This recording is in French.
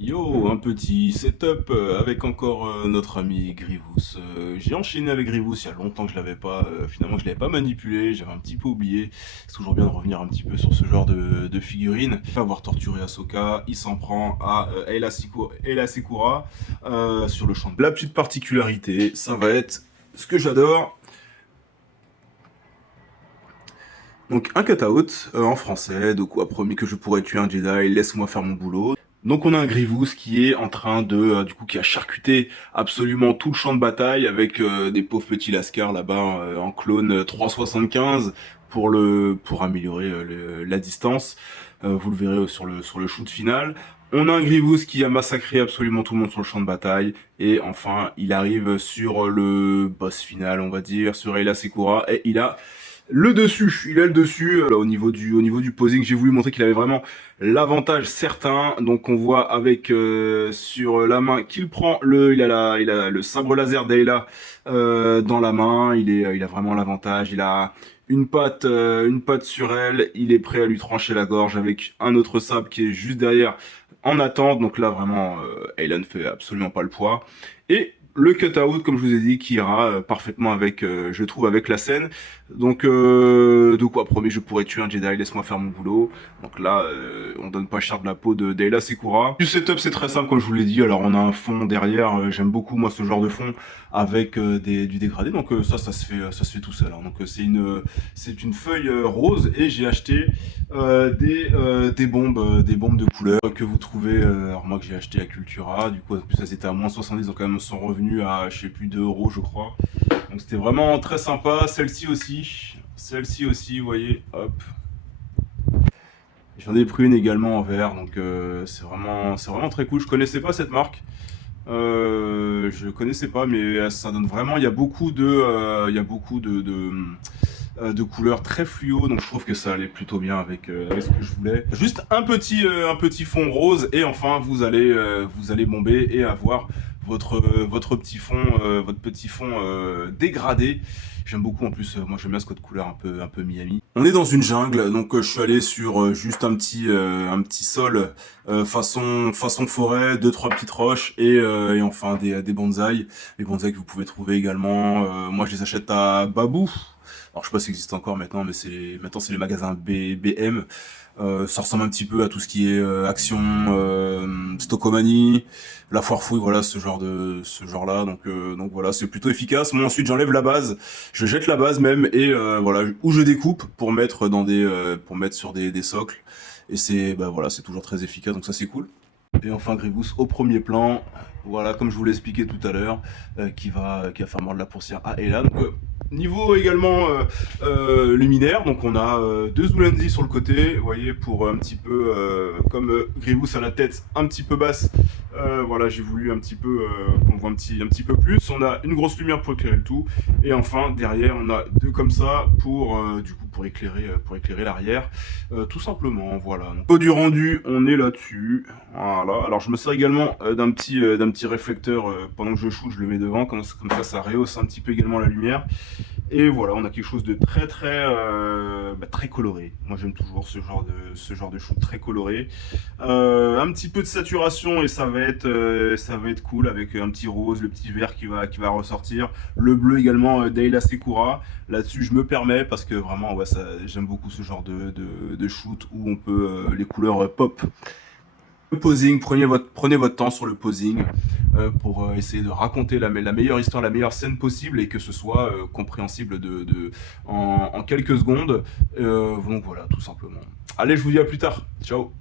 Yo, un petit setup avec encore notre ami Grivous. J'ai enchaîné avec Grivous il y a longtemps que je l'avais pas, finalement je l'avais pas manipulé, j'avais un petit peu oublié. C'est toujours bien de revenir un petit peu sur ce genre de figurines. Avoir torturé Ahsoka, il s'en prend à Ayla Secura sur le champ. La petite particularité, ça va être ce que j'adore. Donc un cutout en français, de quoi promis que je pourrais tuer un Jedi, laisse-moi faire mon boulot. Donc on a un Grievous qui est en train de, du coup, qui a charcuté absolument tout le champ de bataille avec des pauvres petits lascars là-bas en clone 375 pour améliorer la distance. Vous le verrez sur le shoot final. On a un Grievous qui a massacré absolument tout le monde sur le champ de bataille. Et enfin, il arrive sur le boss final, on va dire, sur Ayla Secura. Et il a le dessus, au niveau du posing, j'ai voulu montrer qu'il avait vraiment l'avantage certain. Donc on voit avec sur la main qu'il prend il a le sabre laser d'Ayla dans la main. Il a vraiment l'avantage. Il a une patte sur elle. Il est prêt à lui trancher la gorge avec un autre sabre qui est juste derrière en attente. Donc là vraiment, Ayla ne fait absolument pas le poids. Et le cutout, comme je vous ai dit, qui ira parfaitement avec, je trouve, avec la scène. Donc, de quoi, promis, je pourrais tuer un Jedi, laisse-moi faire mon boulot. Donc là, on donne pas cher de la peau de Dayla Secura. Du setup, c'est très simple, comme je vous l'ai dit. Alors, on a un fond derrière. J'aime beaucoup, moi, ce genre de fond avec du dégradé. Donc, ça se fait tout seul, hein. Donc, c'est une feuille rose et j'ai acheté des bombes de couleur que vous trouvez. Alors, moi, que j'ai acheté à Cultura. Du coup, en plus, ça c'était à moins 70, donc quand même, sont revenus à, je sais plus, 2 euros, je crois. Donc c'était vraiment très sympa. Celle-ci aussi, vous voyez, hop. J'en ai pris une également en verre, donc c'est vraiment très cool. Je connaissais pas cette marque. Je connaissais pas, mais ça donne vraiment. Il y a beaucoup de couleurs très fluo, donc je trouve que ça allait plutôt bien avec ce que je voulais. Juste un petit fond rose, et enfin vous allez bomber et avoir votre petit fond dégradé. J'aime beaucoup en plus, moi j'aime bien ce code couleur un peu Miami. On est dans une jungle, donc je suis allé sur juste un petit sol façon forêt, deux trois petites roches et enfin des bonsaïs. Les bonsaïs que vous pouvez trouver également. Moi je les achète à Babou. Alors je sais pas si ça existe encore maintenant, mais maintenant c'est les magasins BM. Ça ressemble un petit peu à tout ce qui est Action, Stockomanie, La Foire Fouille, voilà ce genre là. Donc voilà, c'est plutôt efficace. Moi ensuite j'enlève la base, je jette la base même et voilà où je découpe pour mettre sur des socles. Et c'est toujours très efficace, donc ça c'est cool. Et enfin Gribous au premier plan, voilà comme je vous l'ai expliqué tout à l'heure, qui va faire mordre la pourcière à Ella. Donc niveau également luminaire, donc on a deux Ulanzi sur le côté, vous voyez, pour un petit peu comme Gribous a la tête un petit peu basse. Voilà, j'ai voulu un petit peu qu'on voit un petit peu plus. On a une grosse lumière pour éclairer le tout, et enfin derrière on a deux comme ça pour du coup pour éclairer l'arrière, tout simplement. Voilà. Donc, au du rendu, on est là-dessus. Voilà. Alors je me sers également d'un petit réflecteur pendant que je shoot, je le mets devant, comme ça rehausse un petit peu également la lumière. Et voilà, on a quelque chose de très coloré. Moi j'aime toujours ce genre de shoot très coloré. Un petit peu de saturation et ça va être cool avec un petit rose, le petit vert qui va ressortir, le bleu également d'Ayla Secura. Là-dessus je me permets parce que vraiment ouais, j'aime beaucoup ce genre de shoot où on peut les couleurs pop. Le posing, prenez votre temps sur le posing pour essayer de raconter la meilleure histoire, la meilleure scène possible et que ce soit compréhensible en quelques secondes. Donc voilà, tout simplement. Allez, je vous dis à plus tard. Ciao.